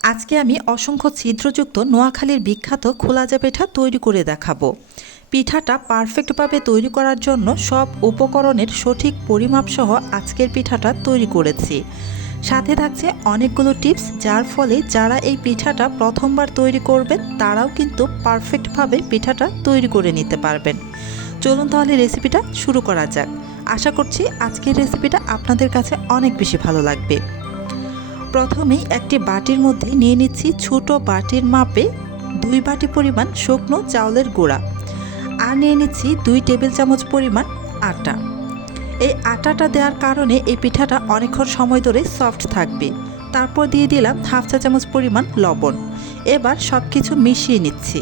আজকে আমি অসংখ্য ছিদ্রযুক্ত নোয়াখালীর বিখ্যাত খোলাজা পিঠা তৈরি করে দেখাবো। পিঠাটা পারফেক্টভাবে তৈরি করার জন্য সব উপকরণের সঠিক পরিমাপ সহ আজকের পিঠাটা তৈরি করেছি। সাথে থাকছে অনেকগুলো টিপস, যার ফলে যারা এই পিঠাটা প্রথমবার তৈরি করবেন তারাও কিন্তু পারফেক্টভাবে পিঠাটা তৈরি করে নিতে পারবেন। চলুন তাহলে রেসিপিটা শুরু করা যাক। আশা করছি আজকের রেসিপিটা আপনাদের কাছে অনেক বেশি ভালো লাগবে। প্রথমেই একটি বাটির মধ্যে নিয়ে নিচ্ছি ছোট বাটির মাপে 2 বাটি পরিমাণ শুকনো চাউলের গুঁড়া, আর নিয়ে নিচ্ছি 2 টেবিল চামচ পরিমাণ আটা। এই আটাটা দেওয়ার কারণে এই পিঠাটা অনেকক্ষণ সময় ধরে সফট থাকবে। তারপর দিয়ে দিলাম হাফ চা চামচ পরিমাণ লবণ। এবার সব কিছু মিশিয়ে নিচ্ছি।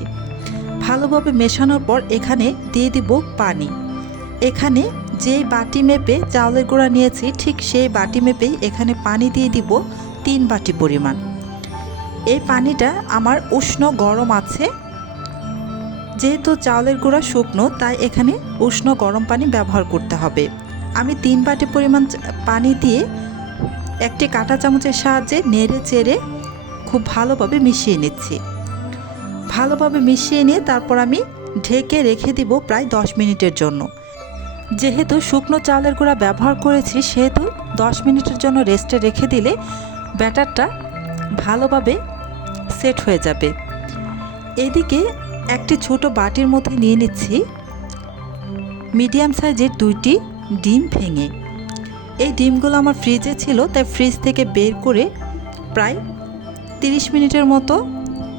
ভালোভাবে মেশানোর পর এখানে দিয়ে দিব পানি। এখানে যেই বাটি মেপে চাউলের গুঁড়া নিয়েছি ঠিক সেই বাটি মেপেই এখানে পানি দিয়ে দিব 3 বাটি পরিমাণ। এই পানিটা আমার উষ্ণ গরম আছে, যেহেতু চাউলের গুঁড়া শুকনো তাই এখানে উষ্ণ গরম পানি ব্যবহার করতে হবে। আমি 3 বাটি পরিমাণ পানি দিয়ে একটি কাঁটা চামচের সাহায্যে নেড়ে চেড়ে খুব ভালোভাবে মিশিয়ে নিচ্ছি। ভালোভাবে মিশিয়ে নিয়ে তারপর আমি ঢেকে রেখে দিব প্রায় 10 মিনিটের জন্য। যেহেতু শুকনো চালের গুঁড়া ব্যবহার করেছি সেহেতু 10 মিনিটের জন্য রেস্টে রেখে দিলে ব্যাটারটা ভালোভাবে সেট হয়ে যাবে। এদিকে একটি ছোট বাটির মধ্যে নিয়ে নিচ্ছি মিডিয়াম সাইজের 2টি ডিম ভেঙে। এই ডিমগুলো আমার ফ্রিজে ছিল তাই ফ্রিজ থেকে বের করে প্রায় 30 মিনিটের মতো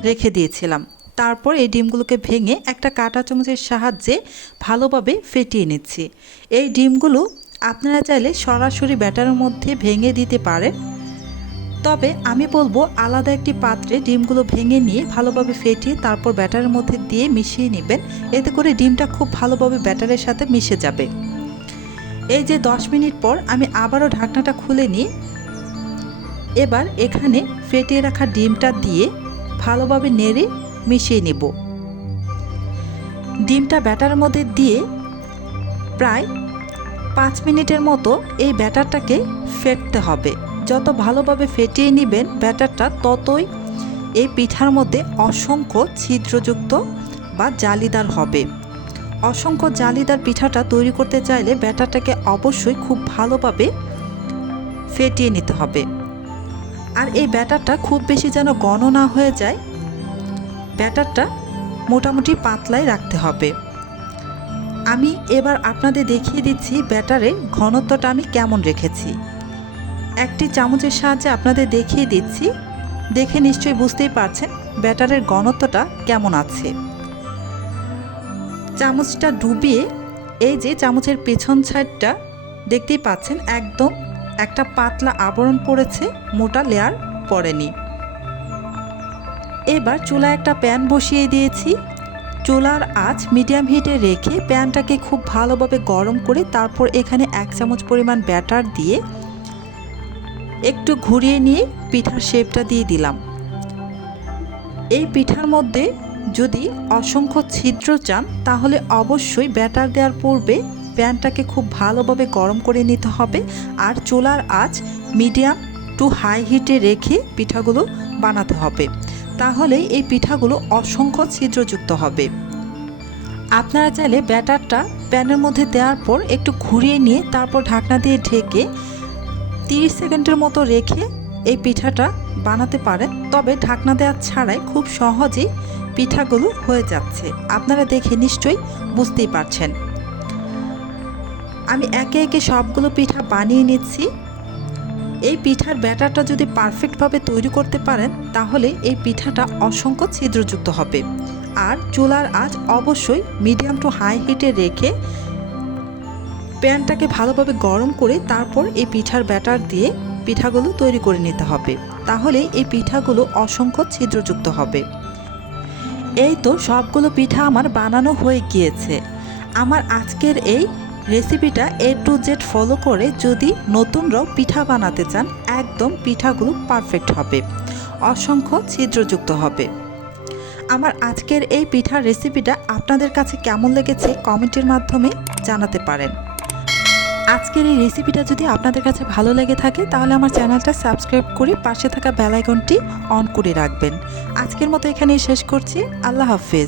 রেখে দিয়েছিলাম। তারপর এই ডিমগুলোকে ভেঙে একটা কাঁটা চামচের সাহায্যে ভালোভাবে ফেটিয়ে নিচ্ছি। এই ডিমগুলো আপনারা চাইলে সরাসরি ব্যাটারের মধ্যে ভেঙে দিতে পারেন, তবে আমি বলবো আলাদা একটি পাত্রে ডিমগুলো ভেঙে নিয়ে ভালোভাবে ফেটিয়ে তারপর ব্যাটারের মধ্যে দিয়ে মিশিয়ে নেবেন। এতে করে ডিমটা খুব ভালোভাবে ব্যাটারের সাথে মিশে যাবে। এই যে 10 মিনিট পর আমি আবারও ঢাকনাটা খুলে নিই। এবার এখানে ফেটিয়ে রাখা ডিমটা দিয়ে ভালোভাবে নেড়ে মিশিয়ে নেব। ডিমটা ব্যাটারের মধ্যে দিয়ে প্রায় 5 মিনিটের মতো এই ব্যাটারটাকে ফেটতে হবে। যত ভালোভাবে ফেটিয়ে নেবেন ব্যাটারটা, ততই এই পিঠার মধ্যে অসংখ্য ছিদ্রযুক্ত বা জালিদার হবে। অসংখ্য জালিদার পিঠাটা তৈরি করতে চাইলে ব্যাটারটাকে অবশ্যই খুব ভালোভাবে ফেটিয়ে নিতে হবে। আর এই ব্যাটারটা খুব বেশি যেন ঘন না হয়ে যায়, ব্যাটারটা মোটামুটি পাতলাই রাখতে হবে। আমি এবার আপনাদের দেখিয়ে দিচ্ছি ব্যাটারের ঘনত্বটা আমি কেমন রেখেছি। একটি চামচের সাহায্যে আপনাদের দেখিয়ে দিচ্ছি, দেখে নিশ্চয়ই বুঝতেই পারছেন ব্যাটারের ঘনত্বটা কেমন আছে। চামচটা ডুবিয়ে এই যে চামচের পেছন সাইডটা দেখতেই পাচ্ছেন একদম একটা পাতলা আবরণ পড়েছে, মোটা লেয়ার পড়েনি। এবার চুলায় একটা প্যান বসিয়ে দিয়েছি। চুলার আঁচ মিডিয়াম হিটে রেখে প্যানটাকে খুব ভালোভাবে গরম করে তারপর এখানে 1 চামচ পরিমাণ ব্যাটার দিয়ে একটু ঘুরিয়ে নিয়ে পিঠার শেপটা দিয়ে দিলাম। এই পিঠার মধ্যে যদি অসংখ্য ছিদ্র চান তাহলে অবশ্যই ব্যাটার দেওয়ার পূর্বে প্যানটাকে খুব ভালোভাবে গরম করে নিতে হবে, আর চুলার আঁচ মিডিয়াম টু হাই হিটে রেখে পিঠাগুলো বানাতে হবে। তাহলে এই পিঠাগুলো অসংখ্য ছিদ্রযুক্ত হবে। আপনারা চাইলে ব্যাটারটা প্যানের মধ্যে দেওয়ার পর একটু ঘুরিয়ে নিয়ে তারপর ঢাকনা দিয়ে ঢেকে 30 সেকেন্ডের মতো রেখে এই পিঠাটা বানাতে পারেন। তবে ঢাকনা দেওয়া ছাড়াই খুব সহজেই পিঠাগুলো হয়ে যাচ্ছে, আপনারা দেখে নিশ্চয়ই বুঝতেই পারছেন। আমি একে একে সবগুলো পিঠা বানিয়ে নিচ্ছি। এই পিঠার ব্যাটারটা যদি পারফেক্টভাবে তৈরি করতে পারেন তাহলে এই পিঠাটা অসংখ্য ছিদ্রযুক্ত হবে। আর চুলার আঁচ অবশ্যই মিডিয়াম টু হাই হিটে রেখে প্যানটাকে ভালোভাবে গরম করে তারপর এই পিঠার ব্যাটার দিয়ে পিঠাগুলো তৈরি করে নিতে হবে। তাহলে এই পিঠাগুলো অসংখ্য ছিদ্রযুক্ত হবে। এই তো সবগুলো পিঠা আমার বানানো হয়ে গিয়েছে। আমার আজকের এই রেসিপিটা A to Z ফলো করে যদি নতুনরাও পিঠা বানাতে চান একদম পিঠাগুলো পারফেক্ট হবে, অসংখ্য ছিদ্রযুক্ত হবে। আমার আজকের এই পিঠার রেসিপিটা আপনাদের কাছে কেমন লেগেছে কমেন্টের মাধ্যমে জানাতে পারেন। আজকের এই রেসিপিটা যদি আপনাদের কাছে ভালো লেগে থাকে তাহলে আমার চ্যানেলটা সাবস্ক্রাইব করে পাশে থাকা বেল আইকনটি অন করে রাখবেন। আজকের মতো এখানেই শেষ করছি। আল্লাহ হাফেজ।